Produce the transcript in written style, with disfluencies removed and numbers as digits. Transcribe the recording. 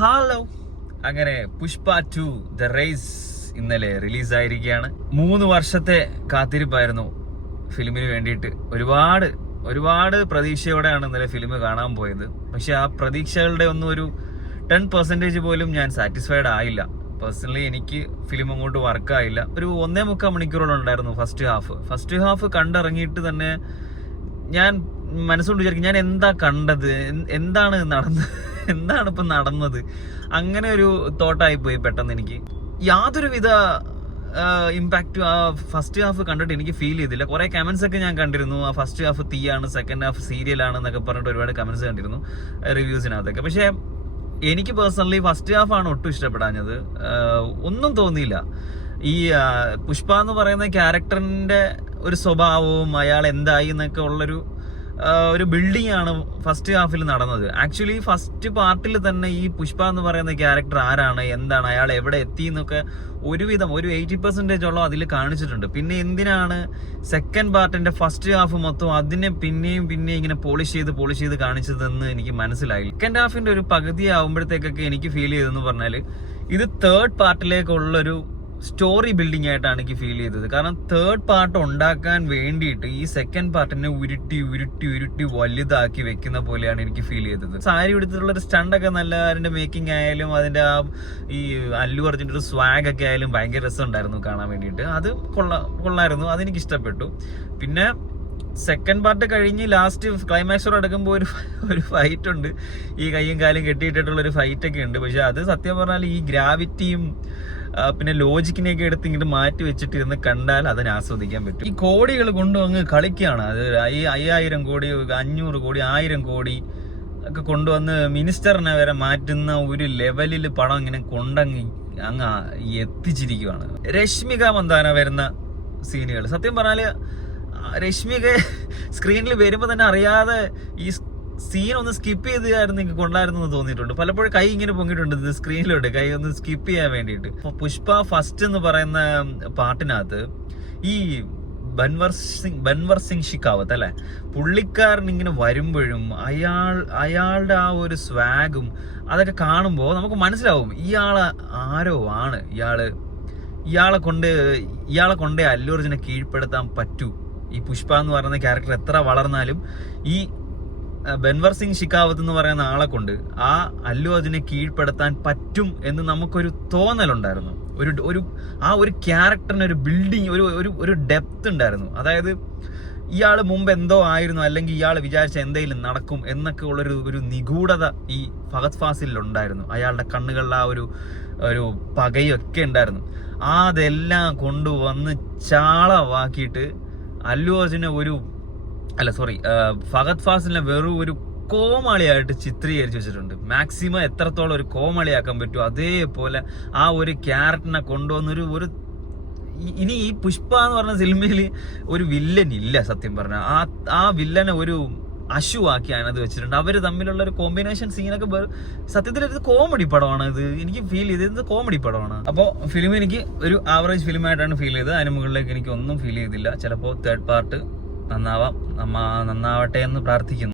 Hello, അങ്ങനെ Pushpa 2 the race ഇന്നലെ റിലീസായിരിക്കുകയാണ്. 3 വർഷത്തെ കാത്തിരിപ്പായിരുന്നു ഫിലിമിന് വേണ്ടിയിട്ട്. ഒരുപാട് പ്രതീക്ഷയോടെയാണ് ഇന്നലെ ഫിലിം കാണാൻ പോയത്. പക്ഷെ ആ പ്രതീക്ഷകളുടെ ഒന്നും ഒരു 10% പോലും ഞാൻ സാറ്റിസ്ഫൈഡ് ആയില്ല. പേഴ്സണലി എനിക്ക് ഫിലിം അങ്ങോട്ട് വർക്കായില്ല. ഒരു 1.25 മണിക്കൂറോളം ഉണ്ടായിരുന്നു ഫസ്റ്റ് ഹാഫ് കണ്ടിറങ്ങിയിട്ട് തന്നെ ഞാൻ മനസ്സുകൊണ്ട് വിചാരിക്കും, ഞാൻ എന്താ കണ്ടത്, എന്താണ് ഇപ്പം നടന്നത്, അങ്ങനെ ഒരു തോട്ടായിപ്പോയി പെട്ടെന്ന്. എനിക്ക് യാതൊരുവിധ ഇമ്പാക്റ്റും ആ ഫസ്റ്റ് ഹാഫ് കണ്ടിട്ട് എനിക്ക് ഫീൽ ചെയ്തില്ല. കുറെ കമന്റ്സ് ഒക്കെ ഞാൻ കണ്ടിരുന്നു, ആ ഫസ്റ്റ് ഹാഫ് തീയാണ്, സെക്കൻഡ് ഹാഫ് സീരിയലാണ് എന്നൊക്കെ പറഞ്ഞിട്ട് ഒരുപാട് കമന്റ്സ് കണ്ടിരുന്നു റിവ്യൂസിനകത്തൊക്കെ. പക്ഷെ എനിക്ക് പേഴ്സണലി ഫസ്റ്റ് ഹാഫ് ആണ് ഒട്ടും ഇഷ്ടപ്പെടാഞ്ഞത്. ഒന്നും തോന്നിയില്ല. ഈ പുഷ്പ എന്ന് പറയുന്ന ക്യാരക്ടറിന്റെ ഒരു സ്വഭാവവും അയാൾ എന്തായി എന്നൊക്കെ ഉള്ളൊരു ബിൽഡിംഗ് ആണ് ഫസ്റ്റ് ഹാഫിൽ നടന്നത്. ആക്ച്വലി ഫസ്റ്റ് പാർട്ടിൽ തന്നെ ഈ പുഷ്പ എന്ന് പറയുന്ന ക്യാരക്ടർ ആരാണ്, എന്താണ്, അയാൾ എവിടെ എത്തി എന്നൊക്കെ ഒരുവിധം ഒരു 80% അതിൽ കാണിച്ചിട്ടുണ്ട്. പിന്നെ എന്തിനാണ് സെക്കൻഡ് പാർട്ടിന്റെ ഫസ്റ്റ് ഹാഫ് മൊത്തം അതിനെ പിന്നെയും ഇങ്ങനെ പോളിഷ് ചെയ്ത് കാണിച്ചതെന്ന് എനിക്ക് മനസ്സിലായില്ല. സെക്കൻഡ് ഹാഫിന്റെ ഒരു പകുതി ആവുമ്പോഴത്തേക്കൊക്കെ എനിക്ക് ഫീൽ ചെയ്തെന്ന് പറഞ്ഞാല് ഇത് തേർഡ് പാർട്ടിലേക്കുള്ളൊരു സ്റ്റോറി ബിൽഡിംഗ് ആയിട്ടാണ് എനിക്ക് ഫീൽ ചെയ്തത്. കാരണം തേർഡ് പാർട്ട് ഉണ്ടാക്കാൻ വേണ്ടിയിട്ട് ഈ സെക്കൻഡ് പാർട്ടിനെ ഉരുട്ടി വലുതാക്കി വെക്കുന്ന പോലെയാണ് എനിക്ക് ഫീൽ ചെയ്തത്. സാരി എടുത്തിട്ടുള്ള ഒരു സ്റ്റണ്ടൊക്കെ നല്ല, അതിന്റെ മേക്കിംഗ് ആയാലും അതിന്റെ ആ ഈ അല്ലു അർജുന്റെ ഒരു സ്വാഗ് ഒക്കെ ആയാലും ഭയങ്കര രസം ഉണ്ടായിരുന്നു കാണാൻ വേണ്ടിയിട്ട്. അത് കൊള്ളായിരുന്നു, അതെനിക്ക് ഇഷ്ടപ്പെട്ടു. പിന്നെ സെക്കൻഡ് പാർട്ട് കഴിഞ്ഞ് ലാസ്റ്റ് ക്ലൈമാക്സോട് അടുക്കുമ്പോൾ ഒരു ഫൈറ്റ് ഉണ്ട്, ഈ കയ്യും കാലും കെട്ടിയിട്ടിട്ടുള്ള ഒരു ഫൈറ്റ് ഒക്കെ ഉണ്ട്. പക്ഷെ അത് സത്യം പറഞ്ഞാൽ ഈ ഗ്രാവിറ്റിയും പിന്നെ ലോജിക്കിനെയൊക്കെ എടുത്ത് ഇങ്ങോട്ട് മാറ്റി വെച്ചിട്ട് ഇരുന്ന് കണ്ടാൽ അതിനെ ആസ്വദിക്കാൻ പറ്റും. ഈ കോടികൾ കൊണ്ടു അങ്ങ് കളിക്കുകയാണ്. അത് 5000 കോടി, 500 കോടി, 1000 കോടി ഒക്കെ കൊണ്ടുവന്ന് മിനിസ്റ്ററിനെ വരെ മാറ്റുന്ന ഒരു ലെവലിൽ പടം ഇങ്ങനെ അങ്ങ് എത്തിച്ചിരിക്കുകയാണ്. രശ്മിക മന്ദാന വരുന്ന സീനുകൾ സത്യം പറഞ്ഞാല് രശ്മിക സ്ക്രീനിൽ വരുമ്പോൾ തന്നെ അറിയാതെ ഈ സീൻ ഒന്ന് സ്കിപ്പ് ചെയ്തായിരുന്നു കൊണ്ടായിരുന്നു എന്ന് തോന്നിയിട്ടുണ്ട്. പലപ്പോഴും കൈ ഇങ്ങനെ പൊങ്ങിയിട്ടുണ്ട് സ്ക്രീനിലോട്ട്, കൈ ഒന്ന് സ്കിപ്പ് ചെയ്യാൻ വേണ്ടിയിട്ട്. പുഷ്പ ഫസ്റ്റ് എന്ന് പറയുന്ന പാട്ടിനകത്ത് ഈ ബൻവർ സിംഗ് ഷിക്കാവത്ത് അല്ലെ, പുള്ളിക്കാരൻ ഇങ്ങനെ വരുമ്പോഴും അയാളുടെ ആ ഒരു സ്വാഗും അതൊക്കെ കാണുമ്പോൾ നമുക്ക് മനസ്സിലാവും ഇയാള് ആരോ ആണ്, ഇയാളെ കൊണ്ടേ അല്ലു അർജുനെ കീഴ്പ്പെടുത്താൻ പറ്റൂ. ഈ പുഷ്പ എന്ന് പറയുന്ന ക്യാരക്ടർ എത്ര വളർന്നാലും ഈ ബൻവർ സിംഗ് ഷിക്കാവത്ത് എന്ന് പറയുന്ന ആളെ കൊണ്ട് ആ അല്ലു അർജുനെ കീഴ്പ്പെടുത്താൻ പറ്റും എന്ന് നമുക്കൊരു തോന്നലുണ്ടായിരുന്നു. ഒരു ക്യാരക്ടറിന് ഒരു ബിൽഡിങ്, ഒരു ഡെപ്ത് ഉണ്ടായിരുന്നു. അതായത് ഇയാൾ മുമ്പ് എന്തോ ആയിരുന്നു, അല്ലെങ്കിൽ ഇയാൾ വിചാരിച്ച എന്തെങ്കിലും നടക്കും എന്നൊക്കെ ഉള്ളൊരു നിഗൂഢത ഈ ഫഹദ് ഫാസിലിൽ ഉണ്ടായിരുന്നു. അയാളുടെ കണ്ണുകളിൽ ആ ഒരു പകയൊക്കെ ഉണ്ടായിരുന്നു. അതെല്ലാം കൊണ്ടുവന്ന് ചാളവാക്കിയിട്ട് അല്ലു അർജുനെ ഫഹദ് ഫാസിലിനെ വെറും ഒരു കോമാളിയായിട്ട് ചിത്രീകരിച്ചു വെച്ചിട്ടുണ്ട്. മാക്സിമം എത്രത്തോളം ഒരു കോമാളിയാക്കാൻ പറ്റുമോ അതേപോലെ ആ ഒരു ക്യാരക്ടറിനെ കൊണ്ടുവന്നൊരു ഇനി ഈ പുഷ്പ എന്ന് പറഞ്ഞ സിനിമയിൽ ഒരു വില്ലൻ ഇല്ല സത്യം പറഞ്ഞാൽ. ആ വില്ലനെ ഒരു അശുവാക്കി അതിനകത്ത് വെച്ചിട്ടുണ്ട്. അവര് തമ്മിലുള്ള ഒരു കോമ്പിനേഷൻ സീനൊക്കെ സത്യത്തിൽ ഇത് കോമഡി പടമാണ്. ഇത് എനിക്ക് ഫീൽ ചെയ്തത് കോമഡി പടമാണ്. അപ്പോൾ ഫിലിം എനിക്ക് ഒരു ആവറേജ് ഫിലിമായിട്ടാണ് ഫീൽ ചെയ്തത്. അതിന് മുകളിലേക്ക് എനിക്ക് ഒന്നും ഫീൽ ചെയ്തില്ല. ചിലപ്പോൾ തേർഡ് പാർട്ട് നന്നാവട്ടെ എന്ന് പ്രാർത്ഥിക്കുന്നു.